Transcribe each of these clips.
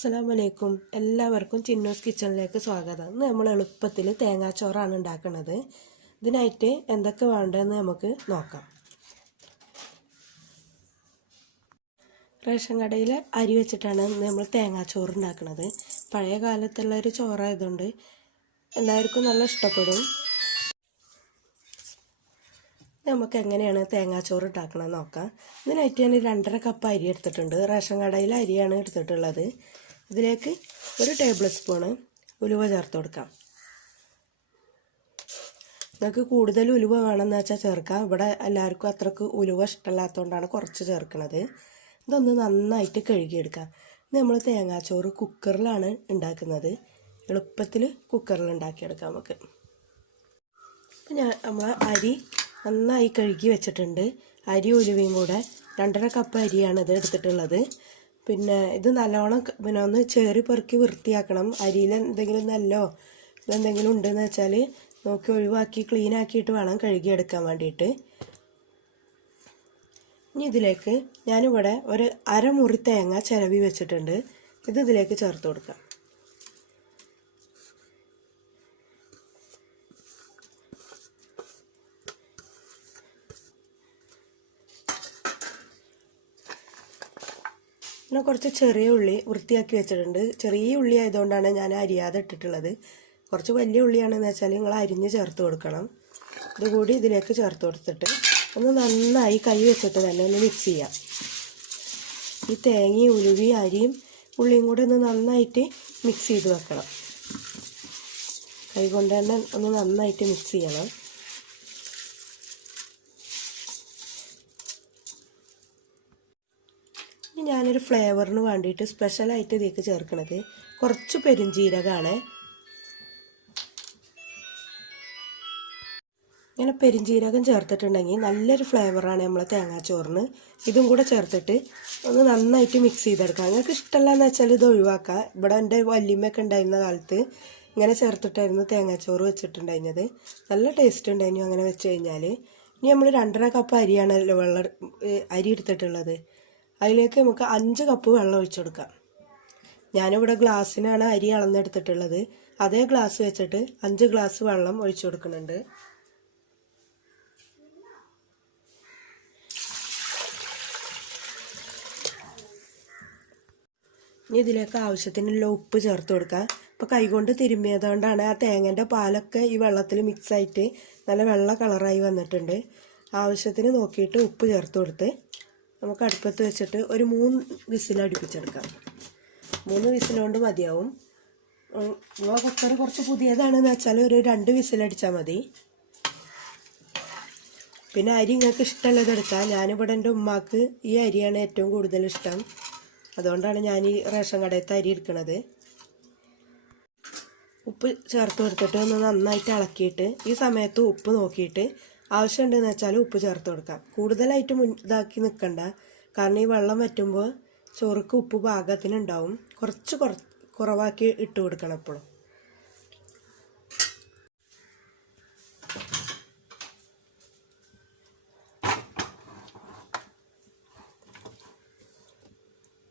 അസ്സലാമലൈക്കും എല്ലാവർക്കും ചിന്നൂസ് കിച്ചണിലേക്ക് സ്വാഗതം. ഇന്ന് നമ്മൾ എളുപ്പത്തിൽ തേങ്ങാച്ചോറാണ് ഉണ്ടാക്കുന്നത്. ഇതിനായിട്ട് എന്തൊക്കെ വേണ്ടതെന്ന് നമുക്ക് നോക്കാം. റേഷൻ കടയിൽ അരി വെച്ചിട്ടാണ് നമ്മൾ തേങ്ങാച്ചോറ് ഉണ്ടാക്കുന്നത്. പഴയ കാലത്തുള്ള ഒരു ചോറായതുകൊണ്ട് എല്ലാവർക്കും നല്ല ഇഷ്ടപ്പെടും. നമുക്ക് എങ്ങനെയാണ് തേങ്ങാച്ചോറ് ഉണ്ടാക്കണമെന്ന് നോക്കാം. ഇതിനായിട്ട് ഞാൻ 2.5 കപ്പ് അരി എടുത്തിട്ടുണ്ട്. റേഷൻ കടയിലെ അരിയാണ് എടുത്തിട്ടുള്ളത്. ഇതിലേക്ക് 1 ടേബിൾ സ്പൂണ് ഉലുവ ചേർത്ത് കൊടുക്കാം. നിങ്ങൾക്ക് കൂടുതൽ ഉലുവ വേണമെന്ന് വെച്ചാൽ ചേർക്കാം. ഇവിടെ എല്ലാവർക്കും അത്രക്ക് ഉലുവ ഇഷ്ടമില്ലാത്തതുകൊണ്ടാണ് കുറച്ച് ചേർക്കുന്നത്. ഇതൊന്ന് നന്നായിട്ട് കഴുകിയെടുക്കാം. ഇത് നമ്മൾ തേങ്ങാച്ചോറ് കുക്കറിലാണ് ഉണ്ടാക്കുന്നത്. എളുപ്പത്തിൽ കുക്കറിൽ ഉണ്ടാക്കിയെടുക്കാം നമുക്ക്. അപ്പം നമ്മൾ അരി നന്നായി കഴുകി വെച്ചിട്ടുണ്ട്. അരി ഉലുവയും കൂടെ 2.5 കപ്പ് അരിയാണ് ഇത് എടുത്തിട്ടുള്ളത്. പിന്നെ ഇത് നല്ലോണം ഒന്ന് ചേറി പെറുക്കി വൃത്തിയാക്കണം. അരിയിൽ എന്തെങ്കിലും നെല്ലോ എന്തെങ്കിലും ഉണ്ടെന്ന് വെച്ചാൽ നോക്കി ഒഴിവാക്കി ക്ലീൻ ആക്കിയിട്ട് വേണം കഴുകിയെടുക്കാൻ വേണ്ടിയിട്ട്. ഇനി ഇതിലേക്ക് ഞാനിവിടെ ഒരു അരമുറി തേങ്ങ ചിരവി വെച്ചിട്ടുണ്ട്. ഇത് ഇതിലേക്ക് ചേർത്ത് കൊടുക്കാം. പിന്നെ കുറച്ച് ചെറിയ ഉള്ളി വൃത്തിയാക്കി വെച്ചിട്ടുണ്ട്. ചെറിയ ഉള്ളി ആയതുകൊണ്ടാണ് ഞാൻ അരിയാതെ ഇട്ടിട്ടുള്ളത്. കുറച്ച് വലിയ ഉള്ളിയാണെന്ന് വെച്ചാൽ നിങ്ങൾ അരിഞ്ഞ് ചേർത്ത് കൊടുക്കണം. ഇതുകൂടി ഇതിലേക്ക് ചേർത്ത് കൊടുത്തിട്ട് ഒന്ന് നന്നായി കൈ വെച്ചിട്ട് തന്നെ ഒന്ന് മിക്സ് ചെയ്യാം. ഈ തേങ്ങയും ഉലുവയും അരിയും ഉള്ളിയും കൂടി ഒന്ന് നന്നായിട്ട് മിക്സ് ചെയ്ത് വെക്കണം. കൈ കൊണ്ട് തന്നെ ഒന്ന് നന്നായിട്ട് മിക്സ് ചെയ്യണം. ഞാനൊരു ഫ്ലേവറിന് വേണ്ടിയിട്ട് സ്പെഷ്യലായിട്ട് ഇതിലേക്ക് ചേർക്കുന്നത് കുറച്ച് പെരുംജീരകമാണ്. ഇങ്ങനെ പെരുംജീരകം ചേർത്തിട്ടുണ്ടെങ്കിൽ നല്ലൊരു ഫ്ലേവറാണ് നമ്മളെ തേങ്ങാച്ചോറിന്. ഇതും കൂടെ ചേർത്തിട്ട് ഒന്ന് നന്നായിട്ട് മിക്സ് ചെയ്തെടുക്കാം. നിങ്ങൾക്ക് ഇഷ്ടമല്ലെന്ന് വെച്ചാൽ ഇത് ഒഴിവാക്കാം. ഇവിടെ എൻ്റെ വല്യമ്മയൊക്കെ ഉണ്ടായിരുന്ന കാലത്ത് ഇങ്ങനെ ചേർത്തിട്ടായിരുന്നു തേങ്ങാച്ചോറ് വെച്ചിട്ടുണ്ടായിരുന്നത്. നല്ല ടേസ്റ്റ് ഉണ്ടായിരുന്നു അങ്ങനെ വെച്ച് കഴിഞ്ഞാൽ. ഇനി നമ്മൾ 2.5 കപ്പ് അരിയാണല്ലോ അരി എടുത്തിട്ടുള്ളത്. അതിലേക്ക് നമുക്ക് 5 കപ്പ് വെള്ളം ഒഴിച്ചു കൊടുക്കാം. ഞാനിവിടെ ഗ്ലാസ്സിനാണ് അരി അളന്നെടുത്തിട്ടുള്ളത്. അതേ ഗ്ലാസ് വെച്ചിട്ട് 5 ഗ്ലാസ് വെള്ളം ഒഴിച്ചു കൊടുക്കുന്നുണ്ട്. ഇനി ഇതിലേക്ക് ആവശ്യത്തിനുള്ള ഉപ്പ് ചേർത്ത് കൊടുക്കാം. ഇപ്പോൾ കൈകൊണ്ട് തിരുമ്മിയതുകൊണ്ടാണ് ആ തേങ്ങേൻ്റെ പാലൊക്കെ ഈ വെള്ളത്തിൽ മിക്സായിട്ട് നല്ല വെള്ള കളറായി വന്നിട്ടുണ്ട്. ആവശ്യത്തിന് നോക്കിയിട്ട് ഉപ്പ് ചേർത്ത് കൊടുത്ത് നമുക്ക് അടുപ്പത്ത് വെച്ചിട്ട് ഒരു 3 വിസിൽ അടുപ്പിച്ചെടുക്കാം. 3 വിസിലുകൊണ്ട് മതിയാവും. നിങ്ങളെ കുക്കർ കുറച്ച് പുതിയതാണെന്ന് വെച്ചാൽ ഒരു 2 വിസിലടിച്ചാൽ മതി. പിന്നെ അരി നിങ്ങൾക്ക് ഇഷ്ടമുള്ളത് എടുക്കാം. ഞാനിവിടെ എൻ്റെ ഉമ്മാക്ക് ഈ അരിയാണ് ഏറ്റവും കൂടുതൽ ഇഷ്ടം. അതുകൊണ്ടാണ് ഞാൻ ഈ റേഷൻ കടയത്തെ അരി എടുക്കുന്നത്. ഉപ്പ് ചേർത്ത് കൊടുത്തിട്ട് ഒന്ന് നന്നായിട്ട് ഇളക്കിയിട്ട് ഈ സമയത്ത് ഉപ്പ് നോക്കിയിട്ട് ആവശ്യമുണ്ടെന്ന് വെച്ചാൽ ഉപ്പ് ചേർത്ത് കൊടുക്കാം. കൂടുതലായിട്ട് ഇതാക്കി നിൽക്കണ്ട. കാരണം ഈ വെള്ളം വറ്റുമ്പോൾ ചോറുക്ക് ഉപ്പ് പാകത്തിനുണ്ടാവും. കുറച്ച് കുറവാക്കി ഇട്ട് കൊടുക്കണം എപ്പോഴും.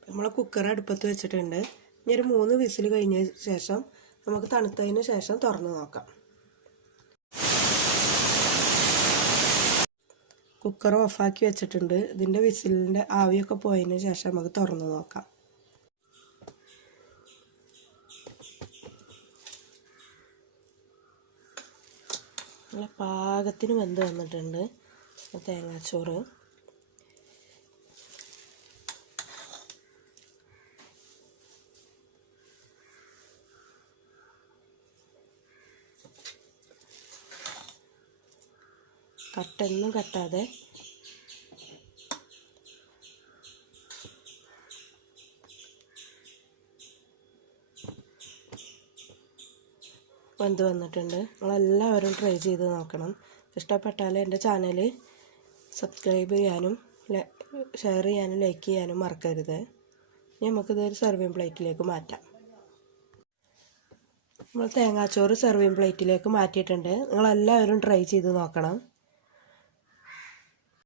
നമ്മൾ കുക്കർ അടുപ്പത്ത് വെച്ചിട്ടുണ്ട്. ഇനി ഒരു 3 വിസിൽ കഴിഞ്ഞ ശേഷം നമുക്ക് തണുത്തതിന് ശേഷം തുറന്ന് നോക്കാം. കുക്കർ ഓഫാക്കി വെച്ചിട്ടുണ്ട്. ഇതിൻ്റെ വിസിലിൻ്റെ ആവിയൊക്കെ പോയതിന് ശേഷം നമുക്ക് തുറന്ന് നോക്കാം. നല്ല പാകത്തിന് വെന്ത് വന്നിട്ടുണ്ട് തേങ്ങാച്ചോറ്. കട്ടൊന്നും കട്ടാതെ വെന്ത് വന്നിട്ടുണ്ട്. നിങ്ങളെല്ലാവരും ട്രൈ ചെയ്ത് നോക്കണം. ഇഷ്ടപ്പെട്ടാൽ എൻ്റെ ചാനൽ സബ്സ്ക്രൈബ് ചെയ്യാനും ഷെയർ ചെയ്യാനും ലൈക്ക് ചെയ്യാനും മറക്കരുത്. നമുക്കിതൊരു സെർവിങ് പ്ലേറ്റിലേക്ക് മാറ്റാം. നമ്മൾ തേങ്ങാച്ചോറ് സെർവിങ് പ്ലേറ്റിലേക്ക് മാറ്റിയിട്ടുണ്ട്. നിങ്ങളെല്ലാവരും ട്രൈ ചെയ്ത് നോക്കണം.